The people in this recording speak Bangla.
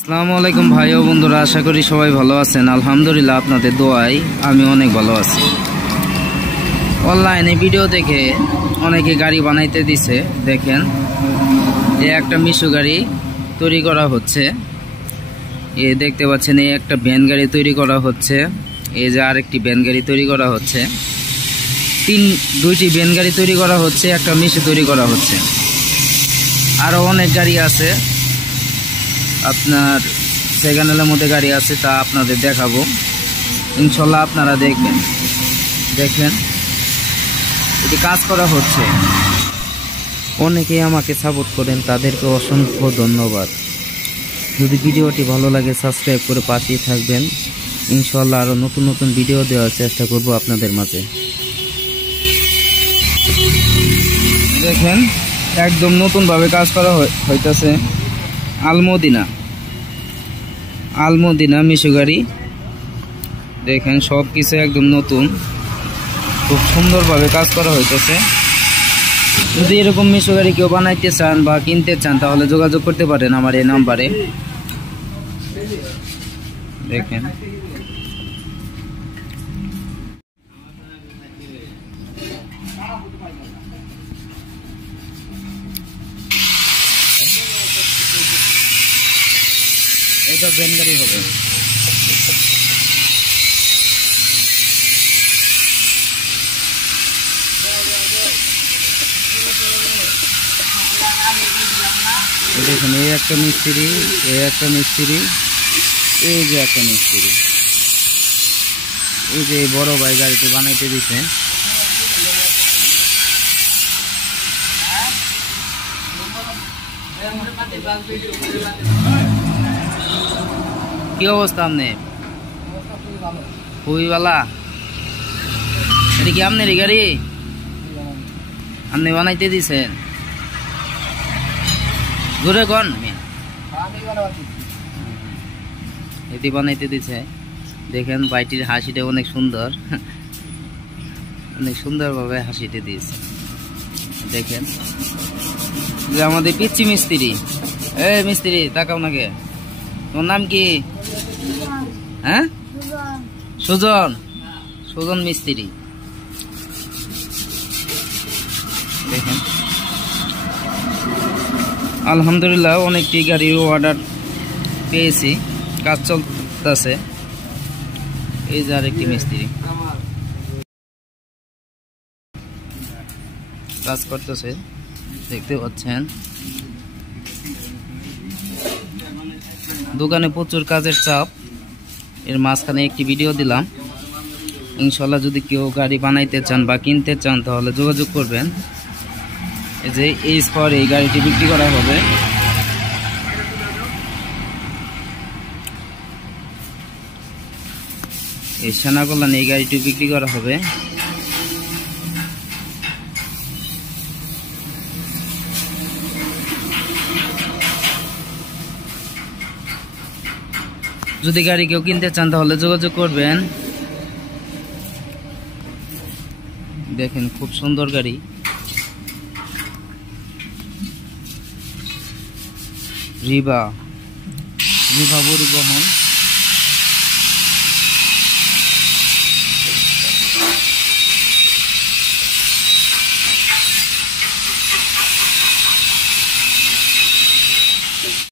আসসালামু আলাইকুম ভাই ও বন্ধুরা, আশা করি সবাই ভালো আছেন। আলহামদুলিল্লাহ, আপনাদের দোয়ায় আমি অনেক ভালো আছি। অনলাইনে ভিডিও দেখে অনেকে গাড়ি বানাইতে দিছে। দেখেন, এই একটা মিশু গাড়ি তৈরি করা হচ্ছে। এই দেখতে পাচ্ছেন, এই একটা ভ্যান গাড়ি তৈরি করা হচ্ছে। এই যে আরেকটি ভ্যান গাড়ি তৈরি করা হচ্ছে। দুইটি ভ্যান গাড়ি তৈরি করা হচ্ছে, একটা মিশু তৈরি করা হচ্ছে। আরো অনেক গাড়ি আছে, আপনার সেকেন্ডের মধ্যে গাড়ি আছে, তা আপনাদের দেখাবো ইনশাল্লাহ। আপনারা দেখবেন। দেখেন, এটি কাজ করা হচ্ছে। অনেকেই আমাকে সাপোর্ট করেন, তাদেরকে অসংখ্য ধন্যবাদ। যদি ভিডিওটি ভালো লাগে সাবস্ক্রাইব করে পাশেই থাকবেন। ইনশাল্লাহ আরো নতুন নতুন ভিডিও দেওয়ার চেষ্টা করব আপনাদের মাঝে। দেখেন, একদম নতুন ভাবে কাজ করা হইতেছে। আলমদিনা মিশু গাড়ি। দেখেন, সব কিছু একদম নতুন, খুব সুন্দরভাবে কাজ করা হইতেছে। যদি এরকম মিশু গাড়ি কেউ বানাইতে চান বা কিনতে চান, তাহলে যোগাযোগ করতে পারেন আমার এই নাম্বারে। দেখেন, এটা ভ্যান গাড়ি হবে। দেখুন, এই একটা মিস্ত্রি, এই একটা মিস্ত্রি, এই যে একটা মিস্ত্রি, এই যে বড় ভাই গাড়িটি বানাইতে দিছে। কি অবস্থা আপনি? খুবই ভালো। এটা কি আপনারই গাড়ি? আপনি বানাইতে দিছেন? ঘুরে কোন এটি বানাইতে দিছে। দেখেন, ভাইটির হাসিটা অনেক সুন্দর, অনেক সুন্দরভাবে হাসিটা দিয়েছে। দেখেন, যে আমাদের পিচ্ছি মিস্ত্রি। মিস্ত্রি, তাকাও নাকি? তোমার নাম কি? হ্যাঁ, সুজন মিস্ত্রি। দেখেন, আলহামদুলিল্লাহ অনেকটি গাড়ির অর্ডার পেয়েছি, কাজ চলতেছে। এই যে আরেকটি মিস্ত্রি কাজ করতেছে, দেখতে পাচ্ছেন। দোকানে প্রচুর কাজের চাপ, এর মাঝখানে একটি ভিডিও দিলাম। ইনশাল্লাহ যদি কেউ গাড়ি বানাইতে চান বা কিনতে চান, তাহলে যোগাযোগ করবেন। এই যে এই গাড়িটি বিক্রি করা হবে। এই সেনাকল্যাণে এই গাড়িটি বিক্রি করা হবে। যদি গাড়ি কেউ কিনতে চান, তাহলে যোগাযোগ করবেন। দেখেন, খুব সুন্দর গাড়ি। রিভা পরিবহন।